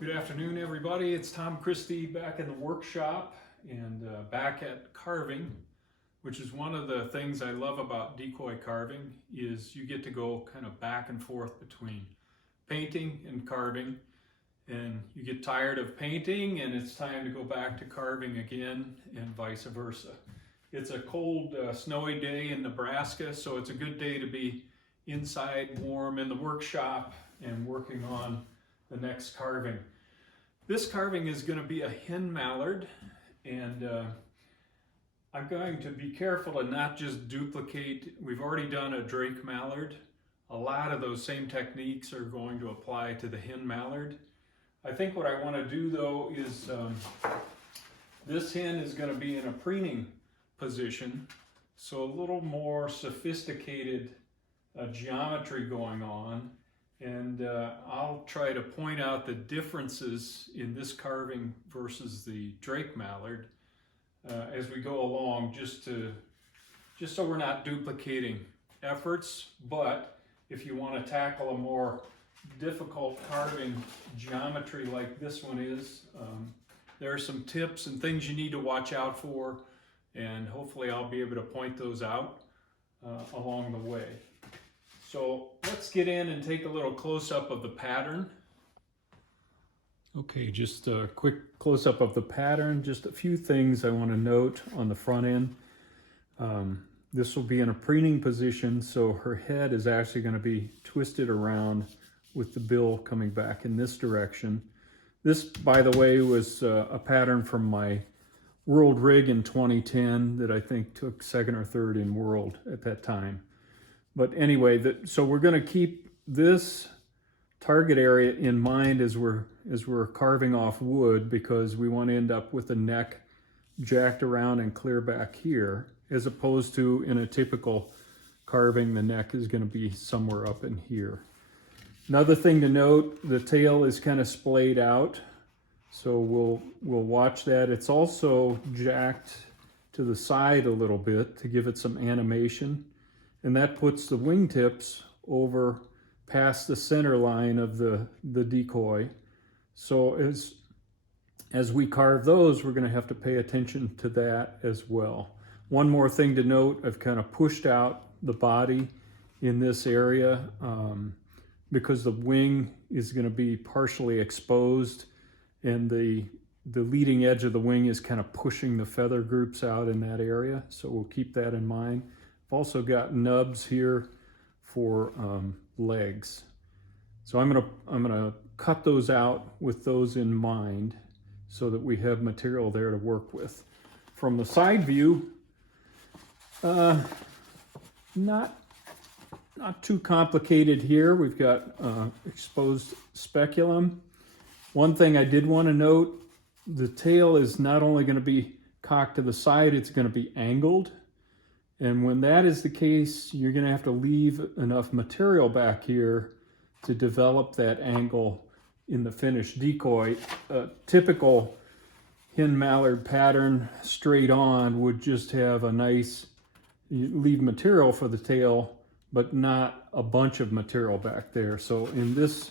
Good afternoon, everybody. It's Tom Christie back in the workshop and back at carving, which is one of the things I love about decoy carving is you get to go kind of back and forth between painting and carving, and you get tired of painting and it's time to go back to carving again and vice versa. It's a cold, snowy day in Nebraska, so it's a good day to be inside warm in the workshop and working on the next carving. This carving is going to be a hen mallard, and I'm going to be careful to not just duplicate. We've already done a drake mallard. A lot of those same techniques are going to apply to the hen mallard. I think what I want to do though is this hen is going to be in a preening position, so a little more sophisticated geometry going on. And I'll try to point out the differences in this carving versus the drake mallard as we go along, just so we're not duplicating efforts. But if you want to tackle a more difficult carving geometry like this one is, there are some tips and things you need to watch out for, and hopefully I'll be able to point those out along the way. So let's get in and take a little close-up of the pattern. Okay, just a quick close-up of the pattern. Just a few things I want to note on the front end. This will be in a preening position, so her head is actually going to be twisted around with the bill coming back in this direction. This, by the way, was a pattern from my World Rig in 2010 that I think took second or third in world at that time. But anyway, so we're going to keep this target area in mind as we're carving off wood, because we want to end up with the neck jacked around and clear back here, as opposed to in a typical carving, the neck is going to be somewhere up in here. Another thing to note, the tail is kind of splayed out, so we'll watch that. It's also jacked to the side a little bit to give it some animation. And that puts the wingtips over past the center line of the decoy. So as we carve those, we're going to have to pay attention to that as well. One more thing to note, I've kind of pushed out the body in this area because the wing is going to be partially exposed, and the leading edge of the wing is kind of pushing the feather groups out in that area. So we'll keep that in mind. I've also got nubs here for legs. So I'm gonna cut those out with those in mind so that we have material there to work with. From the side view, not too complicated here. We've got exposed speculum. One thing I did want to note, the tail is not only going to be cocked to the side, it's going to be angled. And when that is the case, you're going to have to leave enough material back here to develop that angle in the finished decoy. A typical hen mallard pattern straight on would just have a nice, you leave material for the tail, but not a bunch of material back there. So in this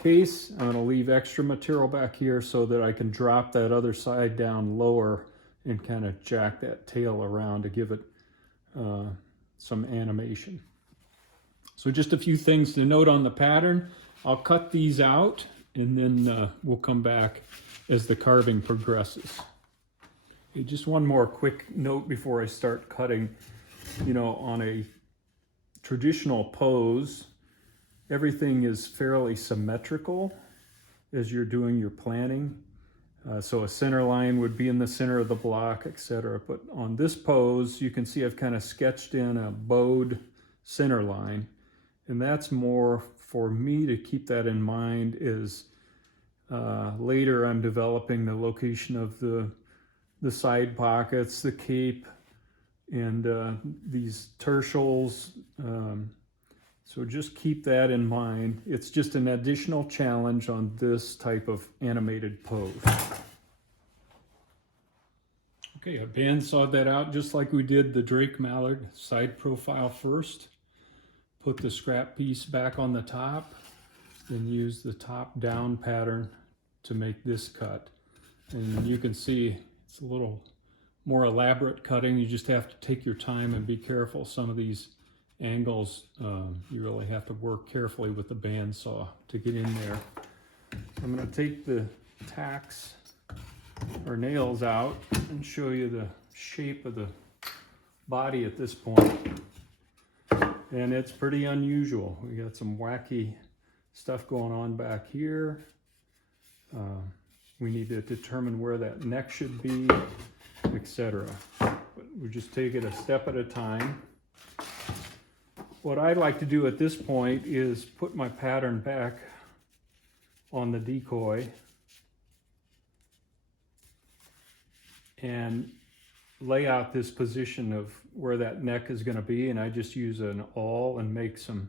case, I'm going to leave extra material back here so that I can drop that other side down lower and kind of jack that tail around to give it some animation. So just a few things to note on the pattern. I'll cut these out and then we'll come back as the carving progresses. Okay, just one more quick note before I start cutting. You know, on a traditional pose, everything is fairly symmetrical as you're doing your planning. So a center line would be in the center of the block, etc. But on this pose, you can see I've kind of sketched in a bowed center line. And that's more for me to keep that in mind as later I'm developing the location of the side pockets, the cape, and these tertials. So just keep that in mind. It's just an additional challenge on this type of animated pose. Okay, I bandsawed that out just like we did the drake mallard side profile first. Put the scrap piece back on the top, then use the top down pattern to make this cut. And you can see it's a little more elaborate cutting. You just have to take your time and be careful. Some of these angles, you really have to work carefully with the bandsaw to get in there. So I'm going to take the tacks or nails out and show you the shape of the body at this point. And it's pretty unusual. We got some wacky stuff going on back here. We need to determine where that neck should be, etc. But we just take it a step at a time. What I'd like to do at this point is put my pattern back on the Decoy and lay out this position of where that neck is going to be, and I just use an awl and make some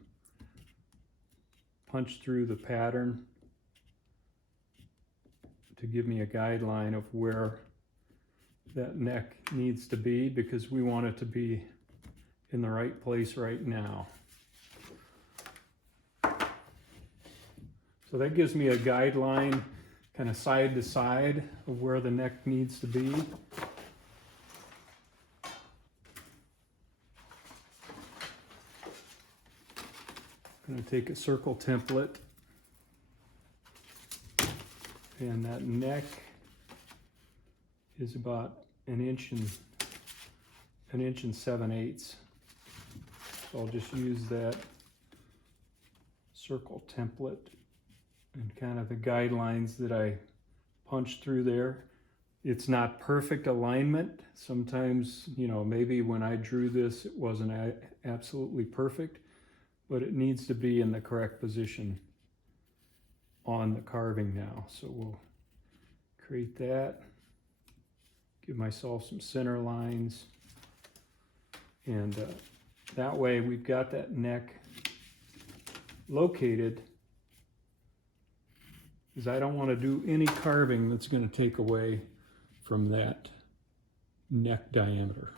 punch through the pattern to give me a guideline of where that neck needs to be, because we want it to be in the right place right now. So that gives me a guideline kind of side to side of where the neck needs to be. I'm going to take a circle template, and that neck is about an inch and 7/8. So I'll just use that circle template and kind of the guidelines that I punched through there. It's not perfect alignment. Sometimes, you know, maybe when I drew this, it wasn't absolutely perfect, but it needs to be in the correct position on the carving now. So we'll create that, give myself some center lines, and that way we've got that neck located, because I don't want to do any carving that's going to take away from that neck diameter.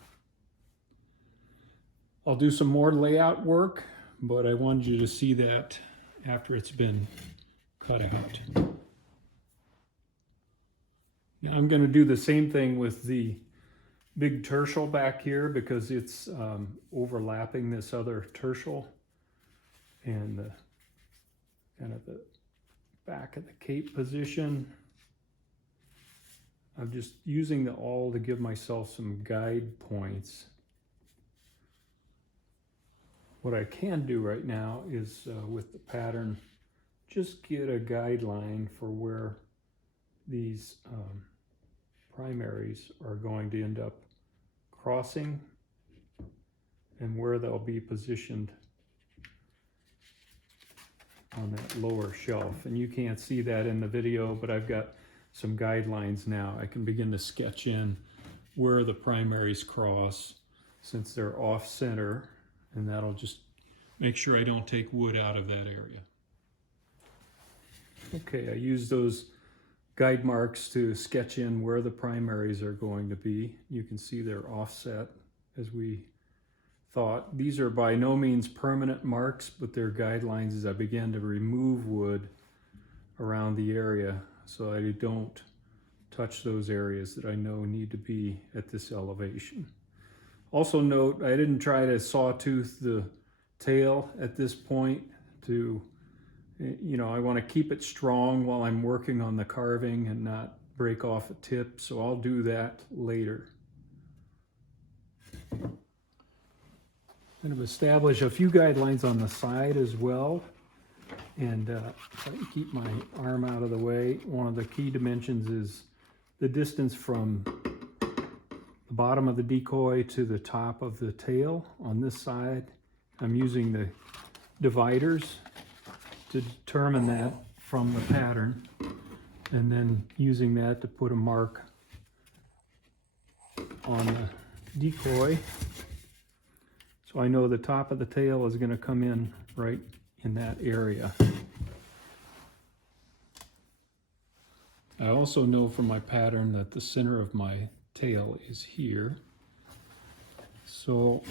I'll do some more layout work, but I wanted you to see that after it's been cut out. Now I'm going to do the same thing with the big tertial back here, because it's overlapping this other tertial, and kind of the back of the cape position. I'm just using the awl to give myself some guide points. What I can do right now is with the pattern, just get a guideline for where these primaries are going to end up crossing and where they'll be positioned on that lower shelf. And you can't see that in the video, but I've got some guidelines now. I can begin to sketch in where the primaries cross, since they're off center, and that'll just make sure I don't take wood out of that area. Okay, I use those guide marks to sketch in where the primaries are going to be. You can see they're offset as we thought. These are by no means permanent marks, but they're guidelines as I begin to remove wood around the area, so I don't touch those areas that I know need to be at this elevation. Also note, I didn't try to sawtooth the tail at this point. To, you know, I want to keep it strong while I'm working on the carving and not break off a tip, so I'll do that later. I'm going to establish a few guidelines on the side as well, and if I can keep my arm out of the way, one of the key dimensions is the distance from the bottom of the decoy to the top of the tail on this side. I'm using the dividers to determine that from the pattern, and then using that to put a mark on the decoy. So I know the top of the tail is going to come in right in that area. I also know from my pattern that the center of my tail is here. So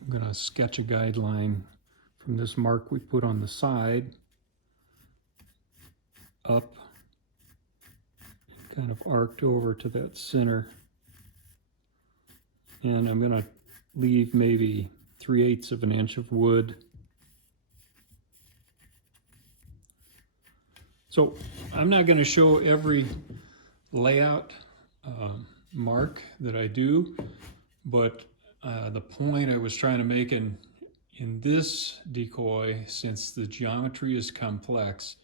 I'm going to sketch a guideline from this mark we put on the side up kind of arced over to that center. And I'm going to leave maybe 3/8 of an inch of wood. So I'm not going to show every layout mark that I do, but the point I was trying to make in this decoy, since the geometry is complex,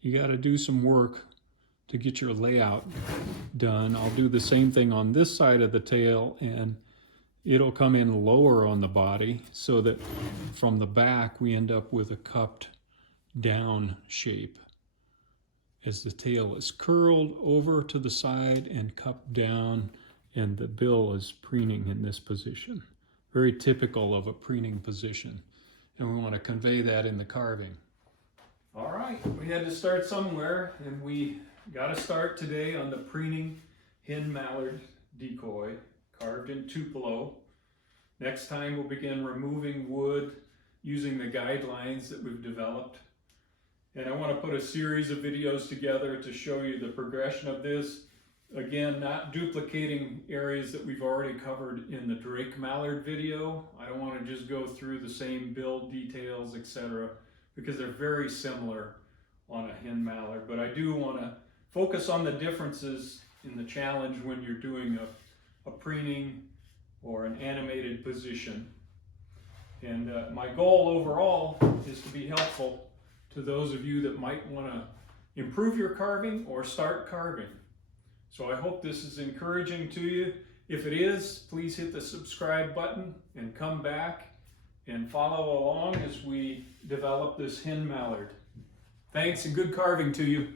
you got to do some work to get your layout done. I'll do the same thing on this side of the tail, and it'll come in lower on the body so that from the back we end up with a cupped down shape as the tail is curled over to the side and cupped down, and the bill is preening in this position. Very typical of a preening position, and we want to convey that in the carving. All right, we had to start somewhere, and we got to start today on the preening Hen Mallard decoy, carved in Tupelo. Next time we'll begin removing wood using the guidelines that we've developed. And I want to put a series of videos together to show you the progression of this. Again, not duplicating areas that we've already covered in the Drake Mallard video. I don't want to just go through the same build details, etc., because they're very similar on a Hen Mallard. But I do want to focus on the differences in the challenge when you're doing a preening or an animated position. And my goal overall is to be helpful to those of you that might want to improve your carving or start carving. So I hope this is encouraging to you. If it is, please hit the subscribe button and come back and follow along as we develop this Hen Mallard. Thanks and good carving to you.